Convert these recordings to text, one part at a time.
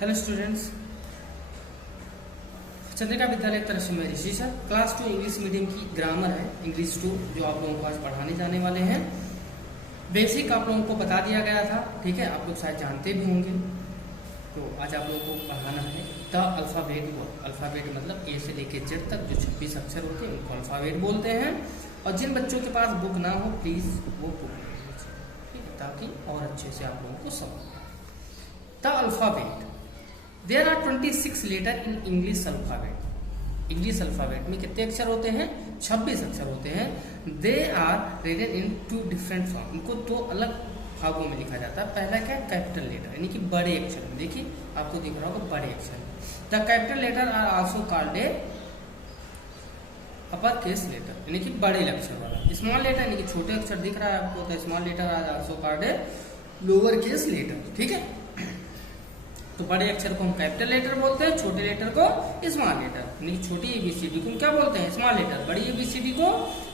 Hello students, Chandrika विद्यालय तरफ से मैं ऋषि सर। क्लास 2 इंग्लिश मीडियम की ग्रामर है, इंग्लिश 2 जो आप लोगों को आज पढ़ाने जाने वाले हैं। बेसिक आप लोगों को बता दिया गया था, ठीक है, आप लोग शायद जानते भी होंगे। तो आज आप लोगों को पढ़ाना है द अल्फ़ाबेट वर्ड। अल्फ़ाबेट मतलब ए से लेके जेड तक जो 26 अक्षर होते हैं उनको अल्फ़ाबेट बोलते हैं। और जिन बच्चों के पास बुक ना हो प्लीज़ वो बुक ले लीजिए, ठीक है, ताकि और अच्छे से आप लोगों को समझ। The alphabet, there are 26 letter in English alphabet. English alphabet में कितने अक्षर होते हैं? 26 अक्षर होते हैं। They are written in 2 different form. इनको 2 अलग भागों में लिखा जाता है। पहला क्या है? कैपिटल लेटर, यानी कि बड़े अक्षर में। देखिए आपको दिख रहा होगा बड़े अक्षर। The capital letter are also called a upper case letter, यानी कि बड़े अक्षर वाला। स्मॉल लेटर यानी कि छोटे अक्षर दिख रहा है आपको, तो small letter are also called a lower case letter, ठीक है। तो बड़े अक्षर को हम कैपिटल लेटर बोलते हैं, छोटे लेटर को स्मॉल लेटर, यानी छोटी एबीसीडी को हम क्या बोलते हैं? Small letter. बड़ी एबीसीडी को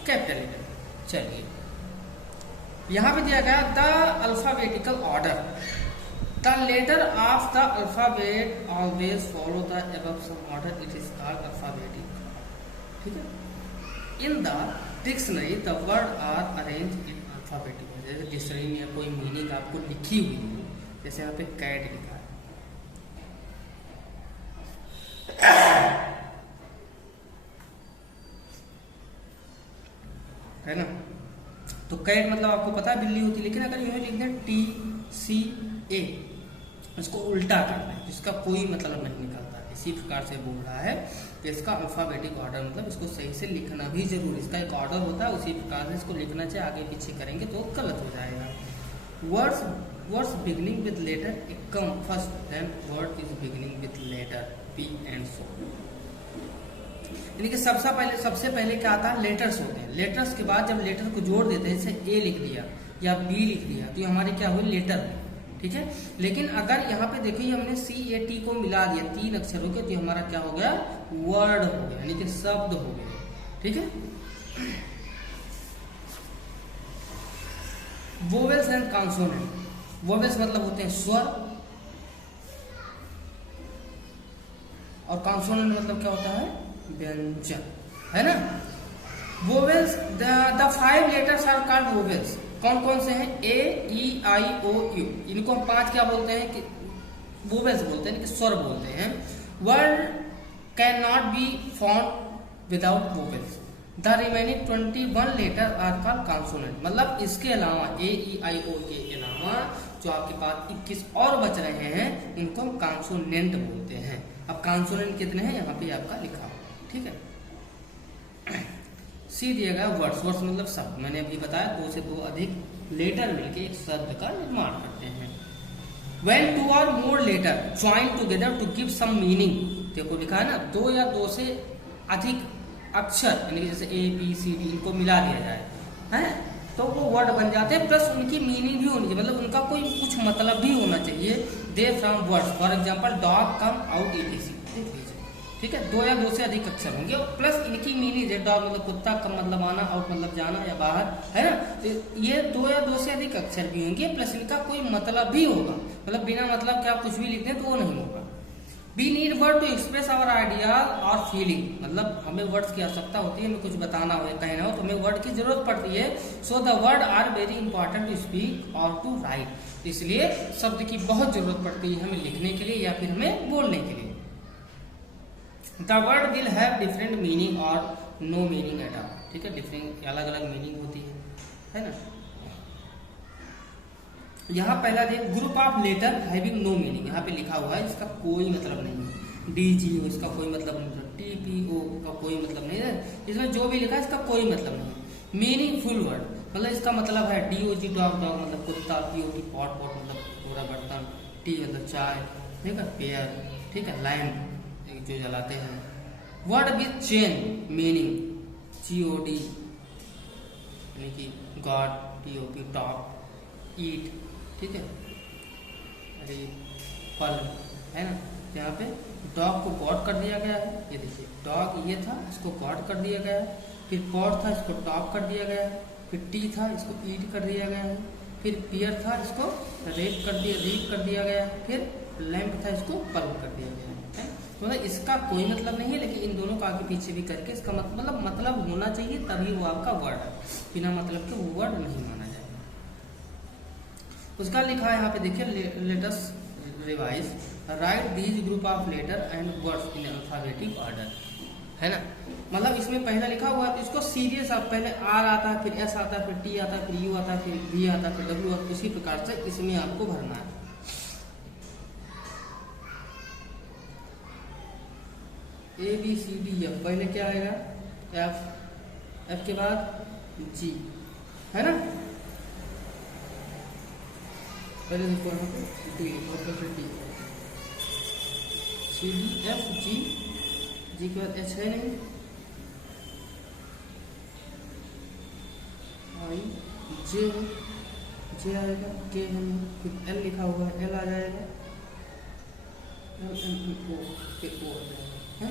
कैपिटल लेटर। चलिए यहां पे दिया गया the alphabetical order. The letter of the alphabet always follow the above some order, it is called alphabetic, ठीक है। In the dictionary the word are arrange in alphabetic. जैसे डिक्शनरी में कोई मीनिंग आपको लिखी हुई है, जैसे यहाँ पे कैट लिखा है ना, तो कैट मतलब आपको पता है बिल्ली होती है। लेकिन अगर यूं लिख दें TCA, इसको उल्टा करना है, इसका कोई मतलब नहीं निकलता। इसी प्रकार से बोल रहा है कि इसका अल्फाबेटिक ऑर्डर मतलब इसको सही से लिखना भी जरूरी। इसका एक ऑर्डर होता है, उसी प्रकार से इसको लिखना चाहिए। आगे पीछे करेंगे तो गलत हो जाएगा। Words beginning with letter A come first, then word is beginning with letter P and so। यानी कि सबसे पहले क्या आता है? लेटर्स होते हैं। लेटर्स के बाद जब लेटर को जोड़ देते हैं, जैसे A लिख दिया या B लिख दिया, तो ये हमारे क्या हुए? लेटर, ठीक है। लेकिन अगर यहाँ पे देखिए हमने CAT को मिला दिया, 3 अक्षर हो गए, तो हमारा क्या हो गया? वर्ड हो गया, यानी कि शब्द हो गया, ठीक है। Vowels and consonant. वोवेल्स मतलब होते हैं स्वर, और कॉन्सोनेंट मतलब क्या होता है? व्यंजन, है ना। Vowels, the 5 letters are called vowels. कौन कौन से हैं? A, E, I, O, U। इनको हम 5 क्या बोलते हैं? कि वोवेल्स बोलते हैं, कि स्वर बोलते हैं। Word can not be found without vowels. The remaining 21 letter are called consonant. मतलब इसके अलावा A, E, I, O के अलावा जो आपके पास 21 और बच रहे हैं, इनको हम कॉन्सोनेंट बोलते हैं। अब कॉन्सोनेंट कितने हैं यहाँ पे आपका लिखा हुआ, ठीक है। सी दिया गया वर्ड्स। वर्ड्स मतलब शब्द। मैंने अभी बताया 2 से 2 अधिक लेटर मिलकर एक शब्द का निर्माण करते हैं। When 2 or more letter join together to give some meaning, देखो लिखा है ना, 2 या 2 से अधिक अक्षर, यानी कि जैसे ABCD इनको मिला दिया जाए, है, तो वो वर्ड बन जाते हैं। प्लस उनकी मीनिंग भी होनी चाहिए, मतलब उनका कोई कुछ मतलब भी होना चाहिए। They from words, for example dog come out ETC, देख लीजिए, ठीक है। 2 या 2 से अधिक अक्षर होंगे, प्लस इनकी मीनिंग है। डॉग मतलब कुत्ता, कम मतलब आना, आउट मतलब जाना या बाहर, है ना। तो ये 2 या 2 से अधिक अक्षर भी होंगे, प्लस इनका कोई मतलब भी होगा। मतलब बिना मतलब के आप कुछ भी लिख दें तो वो नहीं होगा। We need word to express our ideas और feeling। मतलब हमें वर्ड्स की आवश्यकता होती है, हमें कुछ बताना हो, कहना हो, तो हमें वर्ड की जरूरत पड़ती है। So the word are very important to speak or to write। इसलिए शब्द की बहुत जरूरत पड़ती है हमें लिखने के लिए या फिर हमें बोलने के लिए। The word will have different meaning or no meaning at all, ठीक है। डिफरेंट अलग अलग मीनिंग होती है ना। यहाँ पहला देख, group of letter having no meaning. यहाँ पे लिखा हुआ है इसका कोई मतलब नहीं है। DGO इसका कोई मतलब नहीं है। TPO का कोई मतलब नहीं है। इसमें जो भी लिखा है इसका कोई मतलब नहीं है। मीनिंगफुल वर्ड मतलब इसका मतलब है DOG डॉग, डॉग मतलब कुत्ता, POT पॉट, पॉट मतलब पूरा बर्तन, टी मतलब चाय, ठीक है, पेयर, ठीक है, लैम्प जो जलाते हैं। Word with chain meaning, GOD यानी कि गॉड, TOP टॉप, ईट, ठीक है, अरे फल, है ना। यहाँ पे डॉग को गॉड कर दिया गया है, ये देखिए डॉग ये था, इसको गॉड कर दिया गया है। फिर पॉट था, इसको टॉप कर दिया गया है। फिर टी था, इसको ईट कर दिया गया है। फिर पियर था, इसको रीप कर दिया गया है। फिर लैंप था इसको पल्प कर दिया गया है। मतलब इसका कोई मतलब नहीं है, लेकिन इन दोनों का आगे पीछे भी करके इसका मतलब होना चाहिए, तभी वो आपका वर्ड है। बिना मतलब के वो वर्ड नहीं माना जाएगा। उसका लिखा है यहाँ पे देखिए, let us revise, write these group of letter and words in alphabetic order, है ना। मतलब इसमें पहला लिखा हुआ है, इसको सीरियस आप पहले आर आता है, फिर एस आता है, फिर टी आता है, फिर यू आता है, फिर वी आता है, फिर डब्ल्यू आता है, उसी प्रकार से इसमें आपको भरना है। A B C D F, पहले क्या आएगा एफ, एफ के बाद जी, है ना। पहले देखो यहाँ पे D, C D F G, G के बाद एच है नहीं, आई जे, जे आएगा, के है नहीं, फिर एल लिखा हुआ है, एल आ जाएगा, एल एन ओ, फिर ओ आ जाएगा, है।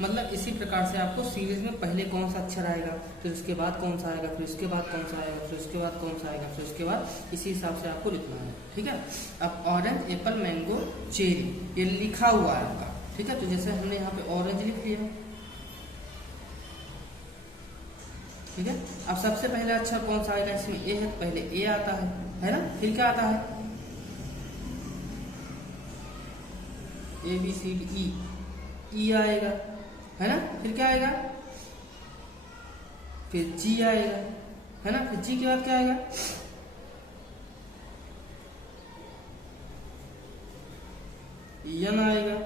मतलब इसी प्रकार से आपको सीरीज में पहले कौन सा अक्षर आएगा, फिर उसके बाद कौन सा आएगा, फिर उसके बाद कौन सा आएगा, फिर उसके बाद कौन सा आएगा, फिर उसके बाद इसी हिसाब से आपको लिखना है, ठीक है। अब ऑरेंज, एप्पल, मैंगो, चेरी, ये लिखा हुआ है आपका, ठीक है। तो जैसे हमने यहाँ पे ऑरेंज लिख लिया, ठीक है। अब सबसे पहले अक्षर कौन सा आएगा, इसमें ए है, पहले ए आता है ना, फिर क्या आता है A B C D E, ई आएगा, है ना, फिर क्या आएगा, फिर जी आएगा, है ना, फिर जी के बाद क्या आएगा, यन आएगा,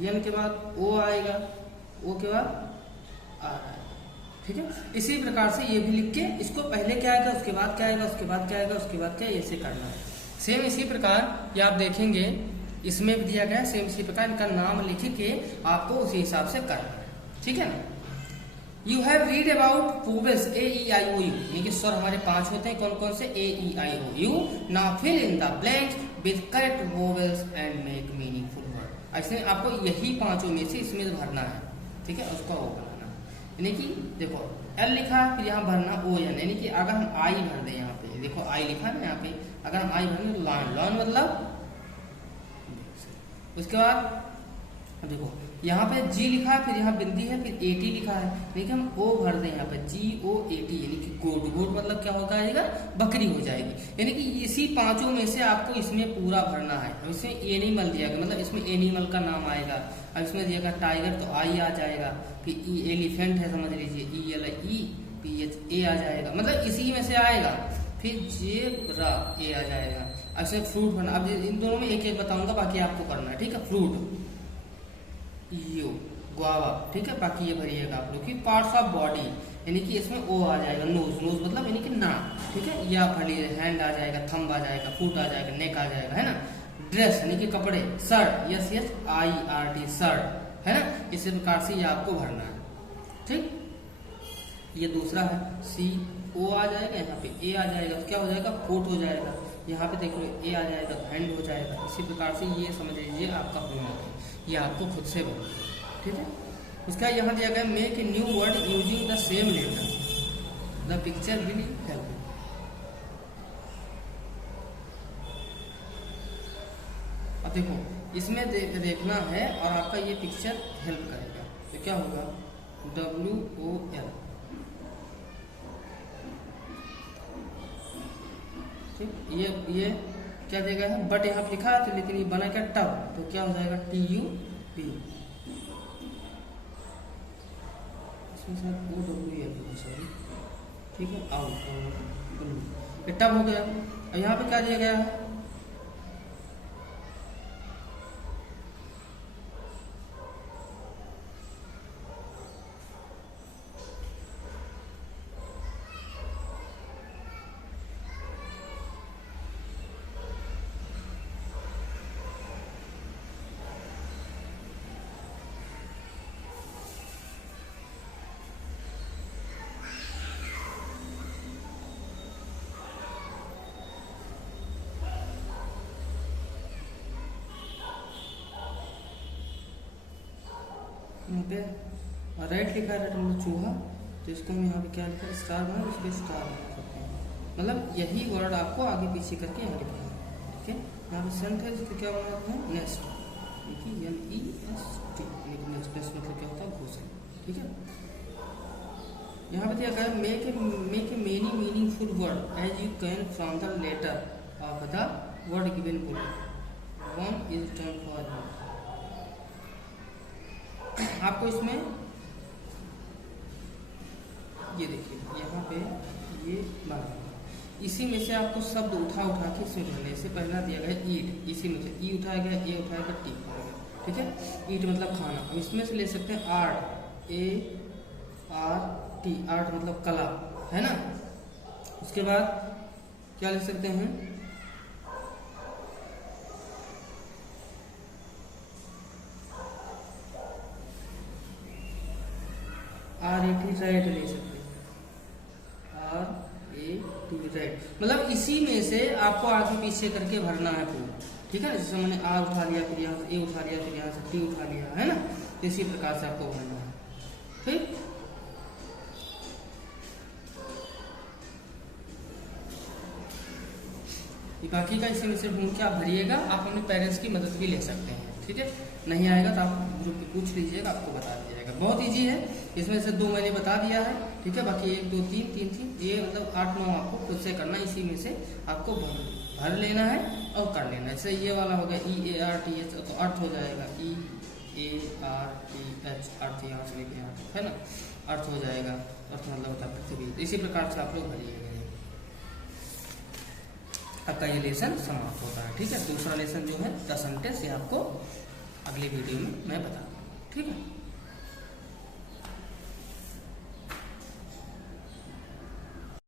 यन के बाद ओ आएगा, ओ के बाद आ आएगा, ठीक है। इसी प्रकार से ये भी लिख के इसको पहले क्या आएगा, उसके बाद क्या आएगा, उसके बाद क्या आएगा, उसके बाद क्या, ऐसे करना है। सेम इसी प्रकार ये आप देखेंगे इसमें भी दिया गया है, सेम इसी प्रकार इनका नाम लिख के आपको उसी हिसाब से करना है, ठीक है ना। You have read about vowels A E I O U, यानी कि स्वर हमारे 5 होते हैं, कौन कौन से, A E I O U. Now fill in the blanks with correct vowels and make meaningful word. ऐसे आपको यही 5 में से इसमें भरना है, ठीक है, उसका वो बनाना, यानी कि देखो एल लिखा है, फिर यहाँ भरना ओ एन, यानी कि अगर हम आई भर दें यहाँ पे, देखो आई लिखा है ना यहाँ पे, अगर हम आई भर दें लॉन, लॉन मतलब, उसके बाद देखो यहाँ पे जी लिखा है, फिर यहाँ बिंदी है, फिर एटी लिखा है, लेकिन हम ओ भर दें यहाँ पे जी ओ एटी, यानी कि गोट, गोट मतलब क्या होगा, बकरी हो जाएगी। यानी कि इसी 5 में से आपको इसमें पूरा भरना है। अब इसमें एनिमल दिया गया, मतलब इसमें एनिमल का नाम आएगा। अब इसमें दिया गया टाइगर, तो आई आ जाएगा, फिर ई एलिफेंट है, समझ लीजिए, E L E P H A आ जाएगा, मतलब इसी में से आएगा। फिर जेब्रा ए आ जाएगा। ऐसे फ्रूट भरना, अब इन दोनों में एक एक बताऊंगा, बाकी आपको करना है, ठीक है। फ्रूट यो गुआवा, ठीक है, बाकी ये भरिएगा आप लोग। पार्ट्स ऑफ बॉडी, यानी कि इसमें ओ आ जाएगा, नोज, नोज मतलब यानी कि नाक, ठीक है, या भर लीजिए, हैंड आ जाएगा, थंब आ जाएगा, फुट आ जाएगा, नेक आ जाएगा, है ना। ड्रेस यानी कि कपड़े, shirt, yes yes I R T shirt, है ना। इसी प्रकार से ये आपको भरना है, ठीक। ये दूसरा है, सी ओ आ जाएगा, यहाँ पे ए आ जाएगा, तो क्या हो जाएगा, कोट हो जाएगा। यहाँ पे देख लो ए आ जाएगा, हैंड हो जाएगा। इसी प्रकार से ये समझ लीजिए आपका होमवर्क है, ये आपको खुद से बोलो, ठीक है। उसका यहाँ दिया गया, make a new word using the same letter, the picture will help. अब देखो इसमें देखना है और आपका ये पिक्चर हेल्प करेगा, तो क्या होगा, WOL, ठीक। ये क्या देगा है, बट यहाँ लिखा है, तो लेकिन ये बना क्या, टब, तो क्या हो जाएगा, TUB, इसमें शायद OWL, सॉरी, ठीक है, आउट, ये टब हो गया। और यहाँ पे क्या दिया गया है, यहाँ पे राइट लिखा है, राइट मतलब चूहा, तो इसको हम यहाँ पे क्या लिखा है, स्टार बना, इस पर स्टार बना सकते हैं। मतलब यही वर्ड आपको आगे पीछे करके यहाँ लिखना है, ठीक है। यहाँ पे सेंट है, इसको क्या बनाना है, नेक्स्ट। NEST, नेक्स्ट मतलब क्या होता है घोषणा, ठीक है। यहाँ पे दिया गया make a many meaningful word as you can from the letter of the word given below, one is turn for you. आपको इसमें ये देखिए यहाँ पे ये बना, इसी में से आपको शब्द उठा के इसमें भरने से पहला दिया गया ईट, इसी में से ई उठाया गया, ए उठाया गया, टी उठाया गया, ठीक है। ईट मतलब खाना, अब इसमें से ले सकते हैं आर्ट, ART, आर्ट मतलब कला, है ना। उसके बाद क्या ले सकते हैं, RAT राइट ले सकते हैं, RAT राइट, मतलब इसी में से आपको आगे पीछे करके भरना है पूरा, ठीक है। जैसे मैंने R उठा लिया, फिर यहाँ से A उठा लिया, फिर यहाँ से T उठा लिया, है ना। इसी प्रकार से आपको भरना है, ठीक। बाकी का इसी में से ढूंढ के आप भरिएगा, आप अपने पेरेंट्स की मदद भी ले सकते हैं, ठीक है। नहीं आएगा तो आप ग्रुप पे पूछ लीजिएगा, आपको बता दिया जाएगा। बहुत इजी है, इसमें से 2 मैंने बता दिया है, ठीक है। बाकी 1 2 3 3 3 ये मतलब 8 9 आपको खुद से करना है, इसी में से आपको भर लेना है और कर लेना है। जैसे ये वाला हो गया EARTH, तो अर्थ हो जाएगा EARTH, अर्थ यहाँ से लेके यहाँ, है ना, अर्थ हो जाएगा, अर्थ मतलब होता है पृथ्वी। इसी प्रकार से आप लोग भरिएगा, आपका ये लेसन समाप्त होता है, ठीक है। दूसरा लेसन जो है द सेंटेंस, ये आपको अगली वीडियो में मैं बता दूँ, ठीक है।